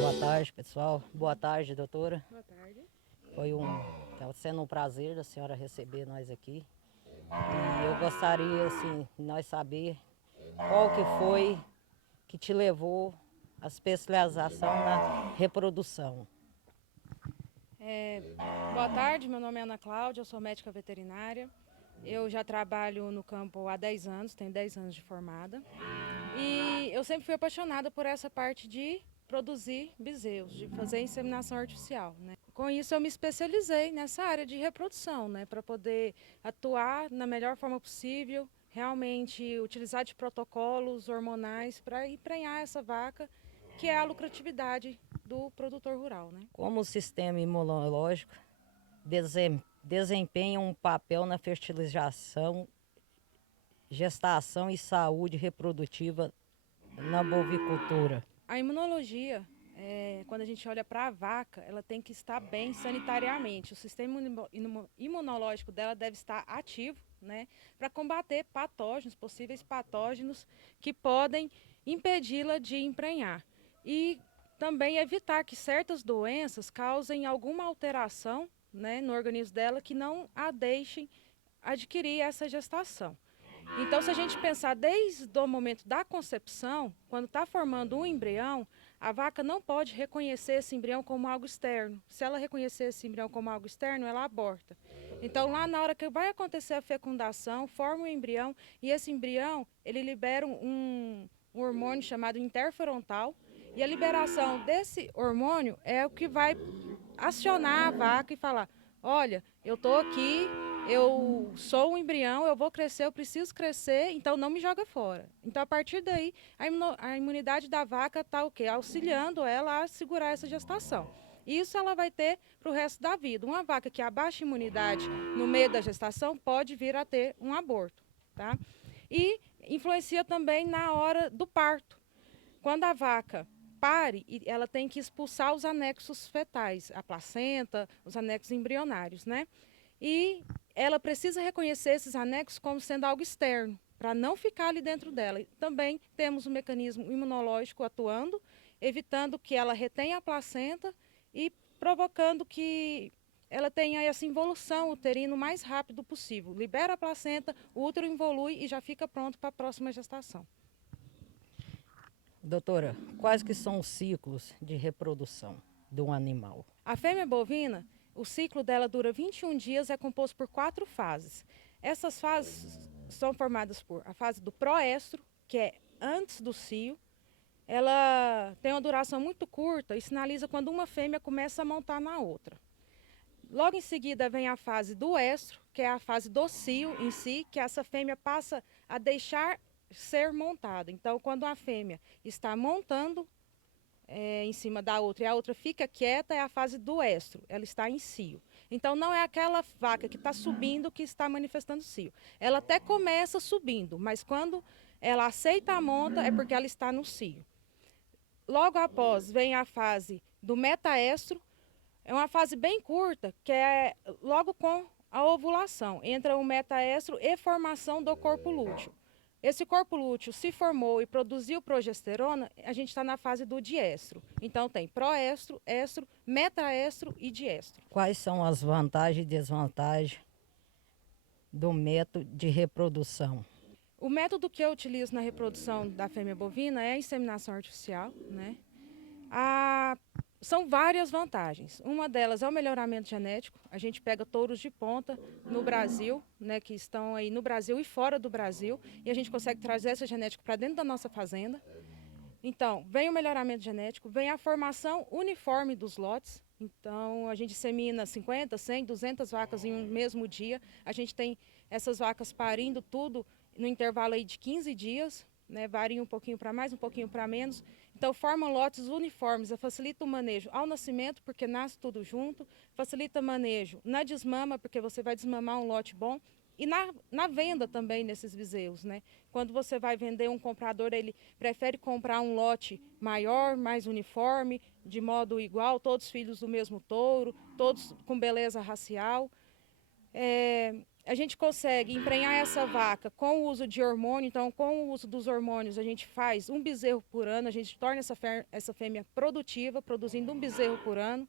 Boa tarde, pessoal. Boa tarde, doutora. Boa tarde. Tá sendo um prazer a senhora receber nós aqui. E eu gostaria, assim, de nós saber qual que foi que te levou à especialização na reprodução. Boa tarde, meu nome é Ana Cláudia, eu sou médica veterinária. Eu já trabalho no campo há 10 anos, tenho 10 anos de formada. E eu sempre fui apaixonada por essa parte de produzir bezerros, de fazer inseminação artificial, né? Com isso eu me especializei nessa área de reprodução, né, para poder atuar na melhor forma possível, realmente utilizar de protocolos hormonais para emprenhar essa vaca, que é a lucratividade do produtor rural, né? Como o sistema imunológico desempenha um papel na fertilização, gestação e saúde reprodutiva na bovicultura? A imunologia, quando a gente olha para a vaca, ela tem que estar bem sanitariamente. O sistema imunológico dela deve estar ativo, né, para combater patógenos, possíveis patógenos que podem impedi-la de emprenhar. E também evitar que certas doenças causem alguma alteração, né, no organismo dela que não a deixem adquirir essa gestação. Então, se a gente pensar desde o momento da concepção, quando está formando um embrião, a vaca não pode reconhecer esse embrião como algo externo. Se ela reconhecer esse embrião como algo externo, ela aborta. Então, lá na hora que vai acontecer a fecundação, forma um embrião e esse embrião, ele libera um hormônio chamado interferontal, e a liberação desse hormônio é o que vai acionar a vaca e falar: olha, eu estou aqui, eu sou um embrião, eu vou crescer, eu preciso crescer, então não me joga fora. Então, a partir daí, a imunidade da vaca está o quê? Auxiliando ela a segurar essa gestação. Isso ela vai ter para o resto da vida. Uma vaca que abaixa a imunidade no meio da gestação pode vir a ter um aborto, tá? E influencia também na hora do parto. Quando a vaca pare, ela tem que expulsar os anexos fetais, a placenta, os anexos embrionários, né? E ela precisa reconhecer esses anexos como sendo algo externo, para não ficar ali dentro dela. E também temos um mecanismo imunológico atuando, evitando que ela retenha a placenta e provocando que ela tenha essa involução uterina o mais rápido possível. Libera a placenta, o útero evolui e já fica pronto para a próxima gestação. Doutora, quais que são os ciclos de reprodução de um animal? A fêmea bovina, o ciclo dela dura 21 dias, é composto por 4 fases. Essas fases são formadas por a fase do proestro, que é antes do cio. Ela tem uma duração muito curta e sinaliza quando uma fêmea começa a montar na outra. Logo em seguida vem a fase do estro, que é a fase do cio em si, que essa fêmea passa a deixar ser montada. Então, quando a fêmea está montando em cima da outra e a outra fica quieta, é a fase do estro, ela está em cio. Então, não é aquela vaca que está subindo que está manifestando cio. Ela até começa subindo, mas quando ela aceita a monta é porque ela está no cio. Logo após vem a fase do metaestro, é uma fase bem curta, que é logo com a ovulação. Entra o metaestro e formação do corpo lúteo. Esse corpo lúteo se formou e produziu progesterona, a gente está na fase do diestro. Então tem proestro, estro, metaestro e diestro. Quais são as vantagens e desvantagens do método de reprodução? O método que eu utilizo na reprodução da fêmea bovina é a inseminação artificial, né? São várias vantagens. Uma delas é o melhoramento genético. A gente pega touros de ponta no Brasil, né, que estão aí no Brasil e fora do Brasil, e a gente consegue trazer essa genética para dentro da nossa fazenda. Então, vem o melhoramento genético, vem a formação uniforme dos lotes. Então, a gente semina 50, 100, 200 vacas em um mesmo dia. A gente tem essas vacas parindo tudo no intervalo aí de 15 dias, né? Varia um pouquinho para mais, um pouquinho para menos. Então, formam lotes uniformes, facilita o manejo ao nascimento, porque nasce tudo junto, facilita o manejo na desmama, porque você vai desmamar um lote bom, e na venda também nesses bezerros, né? Quando você vai vender, um comprador, ele prefere comprar um lote maior, mais uniforme, de modo igual, todos filhos do mesmo touro, todos com beleza racial. a gente consegue emprenhar essa vaca com o uso de hormônio. Então, com o uso dos hormônios, a gente faz um bezerro por ano, a gente torna essa fêmea produtiva, produzindo um bezerro por ano.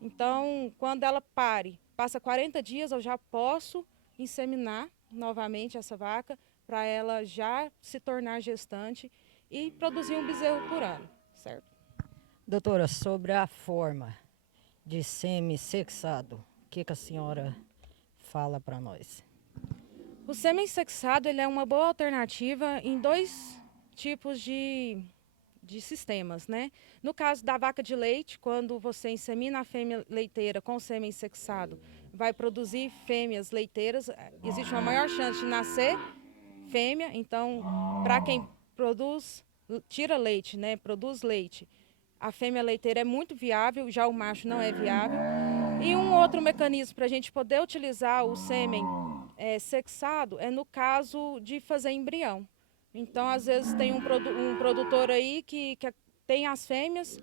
Então, quando ela passa 40 dias, eu já posso inseminar novamente essa vaca para ela já se tornar gestante e produzir um bezerro por ano, certo? Doutora, sobre a forma de semi-sexado, o que a senhora fala para nós? O semi-sexado ele é uma boa alternativa em dois tipos de sistemas, né? No caso da vaca de leite, quando você insemina a fêmea leiteira com sêmen sexado, vai produzir fêmeas leiteiras, existe uma maior chance de nascer fêmea. Então, para quem tira leite, né, produz leite, a fêmea leiteira é muito viável, já o macho não é viável. E um outro mecanismo para a gente poder utilizar o sêmen sexado é no caso de fazer embrião. Então, às vezes, tem um produtor aí que tem as fêmeas,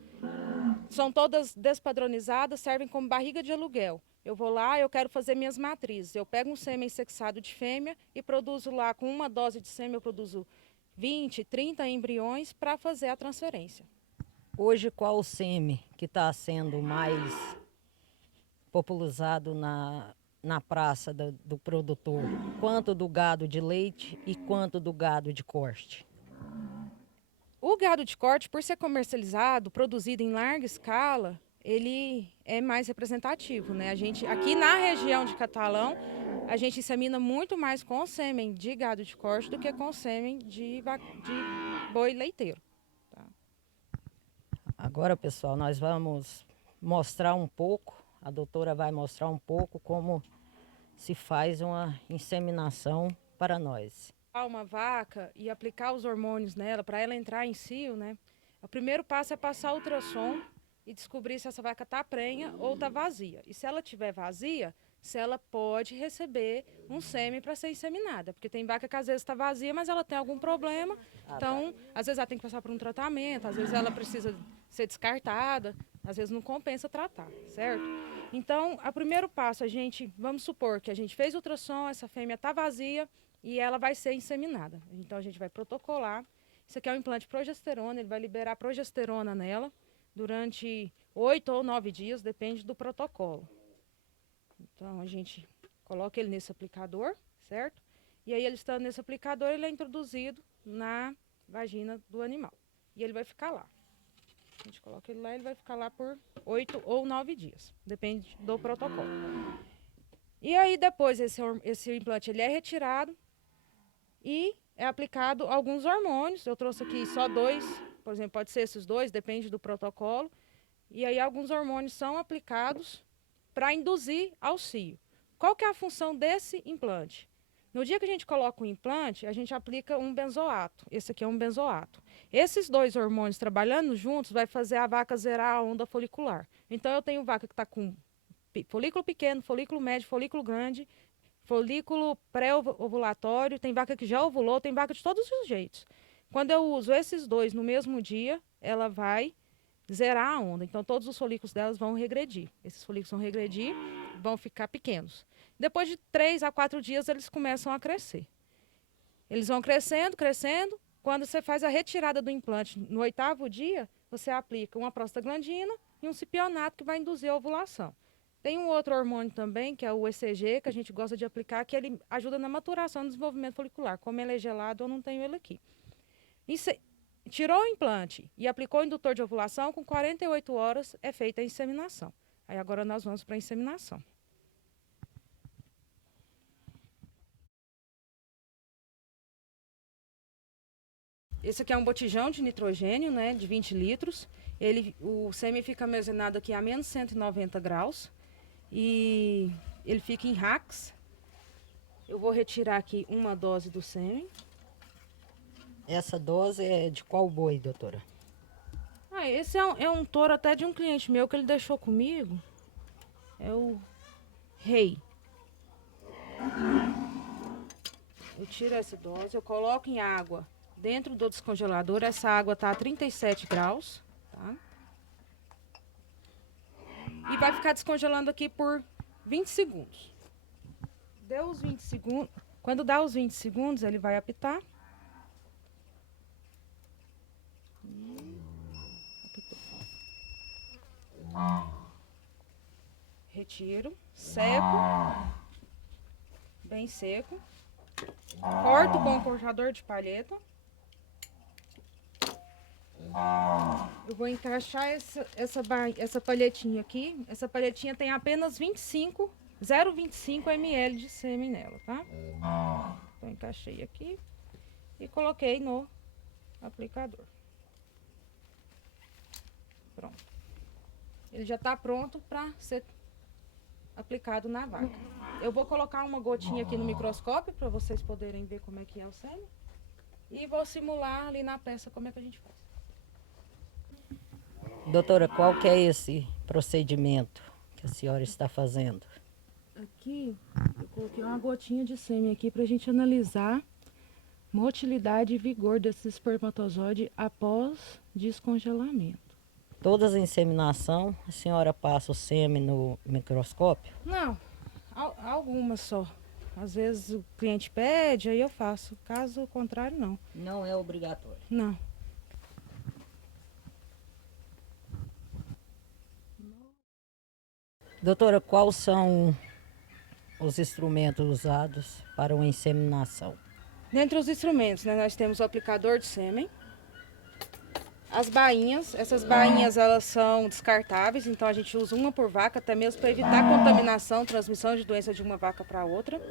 são todas despadronizadas, servem como barriga de aluguel. Eu vou lá, eu quero fazer minhas matrizes. Eu pego um sêmen sexado de fêmea e produzo lá, com uma dose de sêmen, eu produzo 20, 30 embriões para fazer a transferência. Hoje, qual o sêmen que está sendo mais popularizado na praça do produtor? Quanto do gado de leite e quanto do gado de corte? O gado de corte, por ser comercializado, produzido em larga escala, ele é mais representativo, né? A gente, aqui na região de Catalão, a gente insemina muito mais com sêmen de gado de corte do que com sêmen de boi leiteiro. Tá? Agora, pessoal, nós vamos mostrar um pouco, a doutora vai mostrar um pouco como se faz uma inseminação para nós. Uma vaca e aplicar os hormônios nela para ela entrar em cio, né? O primeiro passo é passar o ultrassom e descobrir se essa vaca está prenha ou está vazia. E se ela estiver vazia, se ela pode receber um sêmen para ser inseminada. Porque tem vaca que às vezes está vazia, mas ela tem algum problema. Então, às vezes ela tem que passar por um tratamento, às vezes ela precisa ser descartada, às vezes não compensa tratar, certo? Então, o primeiro passo, vamos supor que a gente fez o ultrassom, essa fêmea está vazia e ela vai ser inseminada. Então, a gente vai protocolar. Isso aqui é um implante de progesterona, ele vai liberar progesterona nela durante 8 ou 9 dias, depende do protocolo. Então, a gente coloca ele nesse aplicador, certo? E aí, ele estando nesse aplicador, ele é introduzido na vagina do animal. E ele vai ficar lá. A gente coloca ele lá, ele vai ficar lá por 8 ou 9 dias, depende do protocolo. E aí, depois, esse implante ele é retirado e é aplicado alguns hormônios. Eu trouxe aqui só 2, por exemplo, pode ser esses 2, depende do protocolo. E aí, alguns hormônios são aplicados para induzir ao cio. Qual que é a função desse implante? No dia que a gente coloca o implante, a gente aplica um benzoato. Esse aqui é um benzoato. Esses 2 hormônios trabalhando juntos vai fazer a vaca zerar a onda folicular. Então, eu tenho vaca que está com folículo pequeno, folículo médio, folículo grande, folículo pré-ovulatório, tem vaca que já ovulou, tem vaca de todos os jeitos. Quando eu uso esses 2 no mesmo dia, ela vai zerar a onda. Então, todos os folículos delas vão regredir. Esses folículos vão regredir, vão ficar pequenos. Depois de 3 a 4 dias, eles começam a crescer. Eles vão crescendo, crescendo. Quando você faz a retirada do implante, no 8º dia, você aplica uma prostaglandina e um cipionato que vai induzir a ovulação. Tem um outro hormônio também, que é o ECG, que a gente gosta de aplicar, que ele ajuda na maturação do desenvolvimento folicular. Como ele é gelado, eu não tenho ele aqui. Tirou o implante e aplicou o indutor de ovulação, com 48 horas é feita a inseminação. Aí agora nós vamos para a inseminação. Esse aqui é um botijão de nitrogênio, né, de 20 litros. O sêmen fica armazenado aqui a menos 190 graus. E ele fica em racks. Eu vou retirar aqui uma dose do sêmen. Essa dose é de qual boi, doutora? Esse é um touro até de um cliente meu que ele deixou comigo. É o rei. Eu tiro essa dose, eu coloco em água dentro do descongelador. Essa água está a 37 graus. Tá? E vai ficar descongelando aqui por 20 segundos. Deu os 20 segundos. Quando dá os 20 segundos, ele vai apitar. Retiro, seco, bem seco. Corto com o cortador de palheta. Eu vou encaixar essa palhetinha aqui. Essa palhetinha tem apenas 0,25 ml de sêmen nela, tá? Então, encaixei aqui e coloquei no aplicador. Pronto. Ele já tá pronto para ser aplicado na vaca. Eu vou colocar uma gotinha aqui no microscópio para vocês poderem ver como é que é o sêmen. E vou simular ali na peça como é que a gente faz. Doutora, qual que é esse procedimento que a senhora está fazendo? Aqui, eu coloquei uma gotinha de sêmen aqui pra gente analisar motilidade e vigor desse espermatozoide após descongelamento. Todas as inseminação, a senhora passa o sêmen no microscópio? Não, algumas só. Às vezes o cliente pede, aí eu faço. Caso contrário, não. Não é obrigatório. Não. Doutora, quais são os instrumentos usados para uma inseminação? Dentre os instrumentos, né, nós temos o aplicador de sêmen, as bainhas. Essas bainhas, elas são descartáveis, então a gente usa uma por vaca, até mesmo para evitar contaminação, transmissão de doença de uma vaca para outra.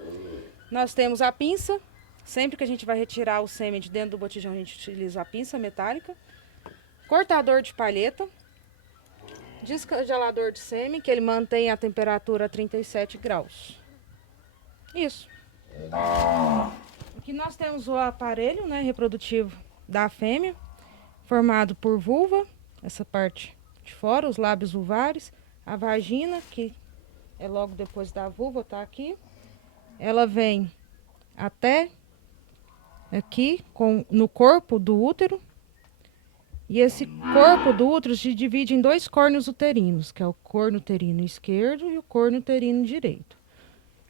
Nós temos a pinça. Sempre que a gente vai retirar o sêmen de dentro do botijão, a gente utiliza a pinça metálica. Cortador de palheta. Descongelador de sêmen, que ele mantém a temperatura a 37 graus. Isso. Aqui nós temos o aparelho, né, reprodutivo da fêmea, formado por vulva, essa parte de fora, os lábios vulvares, a vagina, que é logo depois da vulva, tá aqui. Ela vem até aqui no corpo do útero. E esse corpo do útero se divide em 2 córneos uterinos, que é o corno uterino esquerdo e o corno uterino direito.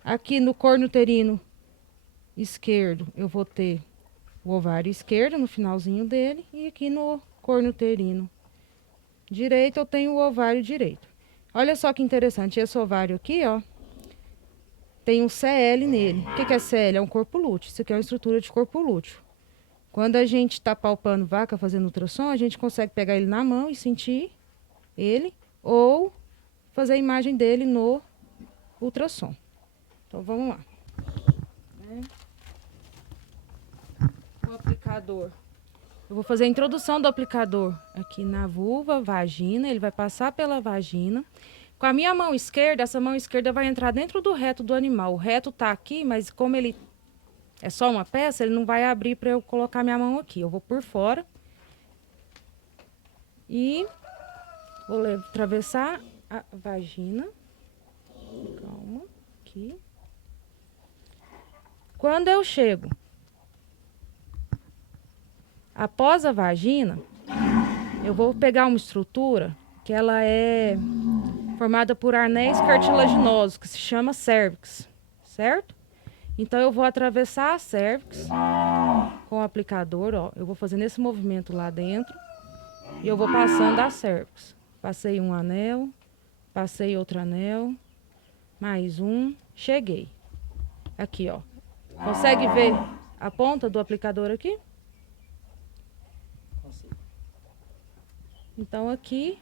Aqui no corno uterino esquerdo eu vou ter o ovário esquerdo no finalzinho dele, e aqui no corno uterino direito eu tenho o ovário direito. Olha só que interessante, esse ovário aqui, ó, tem um CL nele. O que é CL? É um corpo lúteo. Isso aqui é uma estrutura de corpo lúteo. Quando a gente está palpando vaca, fazendo ultrassom, a gente consegue pegar ele na mão e sentir ele, ou fazer a imagem dele no ultrassom. Então, vamos lá. O aplicador. Eu vou fazer a introdução do aplicador aqui na vulva, vagina. Ele vai passar pela vagina. Com a minha mão esquerda, essa mão esquerda vai entrar dentro do reto do animal. O reto está aqui, mas como ele é só uma peça, ele não vai abrir para eu colocar minha mão aqui. Eu vou por fora. E vou atravessar a vagina. Calma, aqui. Quando eu chego após a vagina, eu vou pegar uma estrutura que ela é formada por anéis cartilaginosos, que se chama cérvix, certo? Então, eu vou atravessar a cérvix com o aplicador, ó. Eu vou fazendo esse movimento lá dentro e eu vou passando a cérvix. Passei um anel, passei outro anel, mais um, cheguei. Aqui, ó. Consegue ver a ponta do aplicador aqui? Consigo. Então, aqui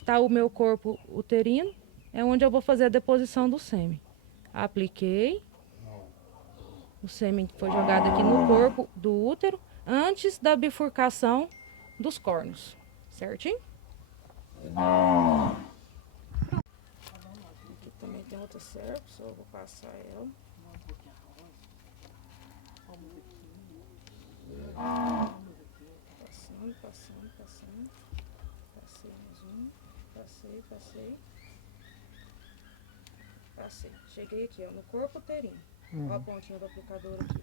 está o meu corpo uterino, é onde eu vou fazer a deposição do sêmen. Apliquei. O sêmen foi jogado aqui no corpo do útero, antes da bifurcação dos córneos. Certinho? Aqui também tem outra cérvix, eu vou passar ela. Passando, passando, passando. Passei mais um. Passei. Passei. Cheguei aqui, ó, no corpo uterino. Ó a pontinha do aplicador aqui.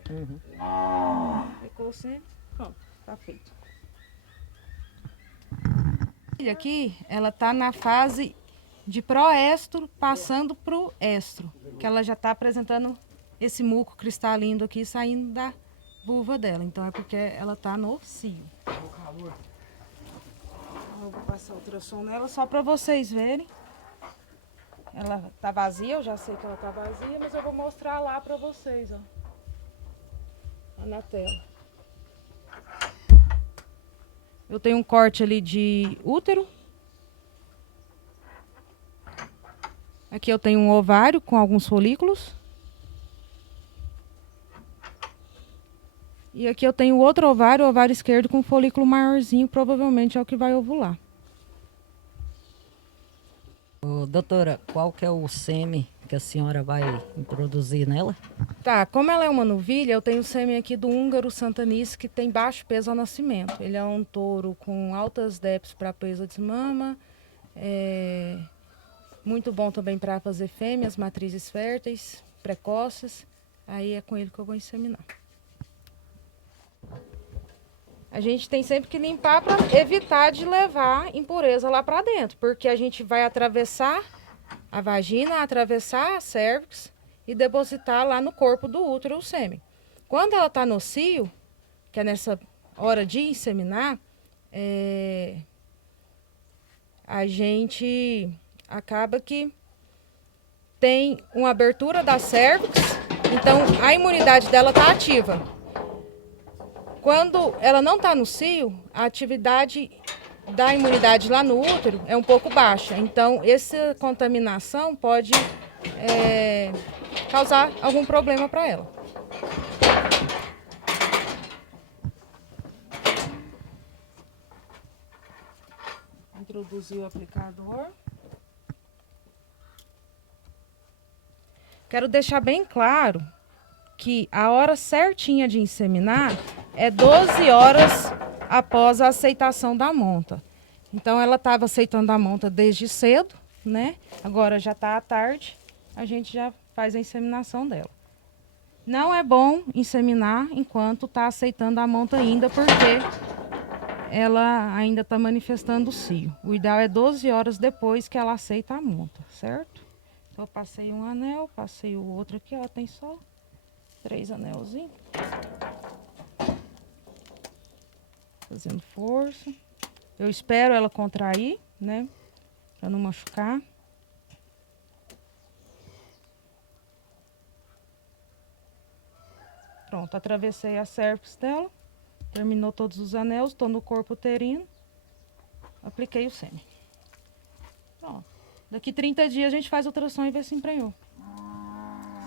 Aplicou o sêmen, pronto, tá feito. Aqui, ela tá na fase de proéstro passando pro estro, que ela já está apresentando esse muco cristalino aqui saindo da vulva dela. Então é porque ela está no cio. Eu vou passar ultrassom nela só para vocês verem. Ela tá vazia, eu já sei que ela tá vazia, mas eu vou mostrar lá para vocês, ó. Lá na tela. Eu tenho um corte ali de útero. Aqui eu tenho um ovário com alguns folículos. E aqui eu tenho outro ovário, o ovário esquerdo com um folículo maiorzinho, provavelmente é o que vai ovular. Ô, doutora, qual que é o sêmen que a senhora vai introduzir nela? Tá, como ela é uma novilha, eu tenho o sêmen aqui do húngaro santanice, que tem baixo peso ao nascimento. Ele é um touro com altas DEPs para peso de mama, muito bom também para fazer fêmeas, matrizes férteis, precoces. Aí é com ele que eu vou inseminar. A gente tem sempre que limpar para evitar de levar impureza lá para dentro, porque a gente vai atravessar a vagina, atravessar a cérvix e depositar lá no corpo do útero o sêmen. Quando ela está no cio, que é nessa hora de inseminar, a gente acaba que tem uma abertura da cérvix, então a imunidade dela está ativa. Quando ela não está no cio, a atividade da imunidade lá no útero é um pouco baixa. Então, essa contaminação pode causar algum problema para ela. Introduzir o aplicador. Quero deixar bem claro que a hora certinha de inseminar é 12 horas após a aceitação da monta. Então ela estava aceitando a monta desde cedo, né? Agora já está à tarde, a gente já faz a inseminação dela. Não é bom inseminar enquanto está aceitando a monta ainda, porque ela ainda está manifestando o cio. O ideal é 12 horas depois que ela aceita a monta, certo? Então eu passei um anel, passei o outro aqui, ó, tem só 3 anelzinhos. Fazendo força. Eu espero ela contrair, né? Pra não machucar. Pronto, atravessei a cérvix dela. Terminou todos os anéis, estou no corpo uterino. Apliquei o sêmen. Pronto. Daqui 30 dias a gente faz ultrassom e vê se emprenhou.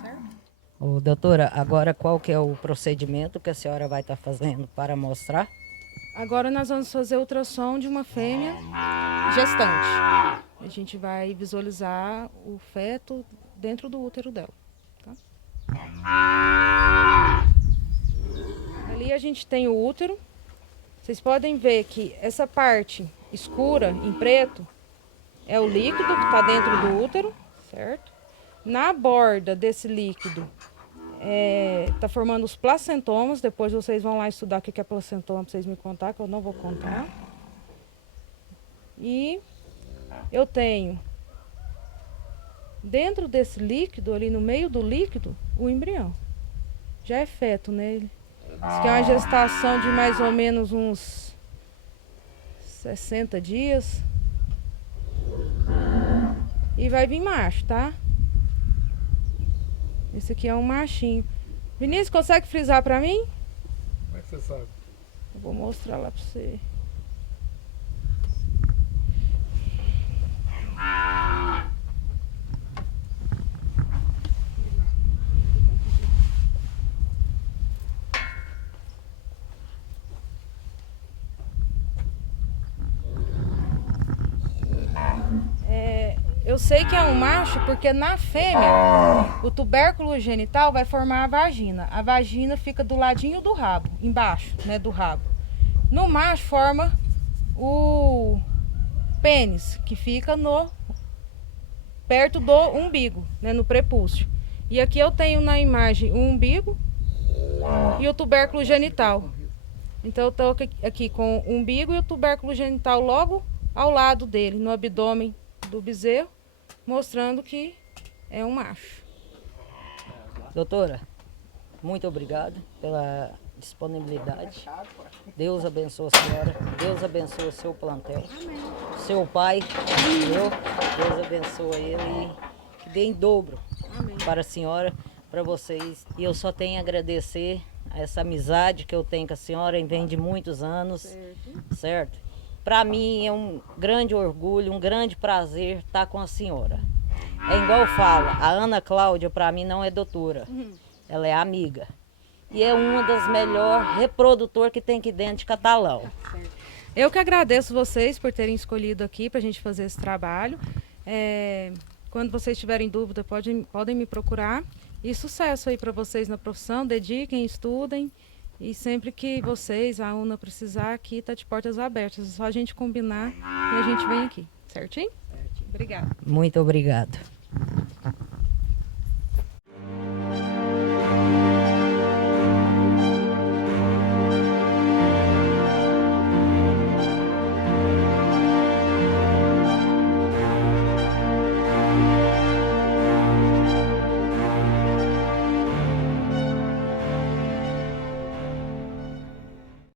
Certo? Ô, doutora, agora qual que é o procedimento que a senhora vai estar fazendo para mostrar? Agora nós vamos fazer ultrassom de uma fêmea gestante. A gente vai visualizar o feto dentro do útero dela. Tá? Ali a gente tem o útero. Vocês podem ver que essa parte escura, em preto, é o líquido que está dentro do útero, certo? Na borda desse líquido tá formando os placentomas. Depois vocês vão lá estudar o que é placentoma para vocês me contar, que eu não vou contar. E eu tenho dentro desse líquido, ali no meio do líquido, o embrião. Já é feto nele. Isso que é uma gestação de mais ou menos uns 60 dias. E vai vir macho, tá? Esse aqui é um machinho. Vinícius, consegue frisar pra mim? Como é que você sabe? Eu vou mostrar lá pra você. Eu sei que é um macho porque na fêmea o tubérculo genital vai formar a vagina. A vagina fica do ladinho do rabo, embaixo, né, do rabo. No macho forma o pênis, que fica perto do umbigo, né, no prepúcio. E aqui eu tenho na imagem o umbigo e o tubérculo genital. Então eu estou aqui com o umbigo e o tubérculo genital logo ao lado dele, no abdômen do bezerro. mostrando que é um macho. Doutora, muito obrigado pela disponibilidade. Deus abençoe a senhora, Deus abençoe o seu plantel, seu pai, Deus abençoe ele e que dê em dobro para a senhora, para vocês. E eu só tenho a agradecer a essa amizade que eu tenho com a senhora, e vem de muitos anos, certo? Para mim é um grande orgulho, um grande prazer estar com a senhora. É igual eu falo, a Ana Cláudia para mim não é doutora, ela é amiga. E é uma das melhores reprodutoras que tem aqui dentro de Catalão. Eu que agradeço vocês por terem escolhido aqui para a gente fazer esse trabalho. Quando vocês tiverem dúvida, podem me procurar. E sucesso aí para vocês na profissão, dediquem, estudem. E sempre que vocês, a UNA, precisar, aqui está de portas abertas. É só a gente combinar e a gente vem aqui, certinho? Obrigada. Muito obrigado.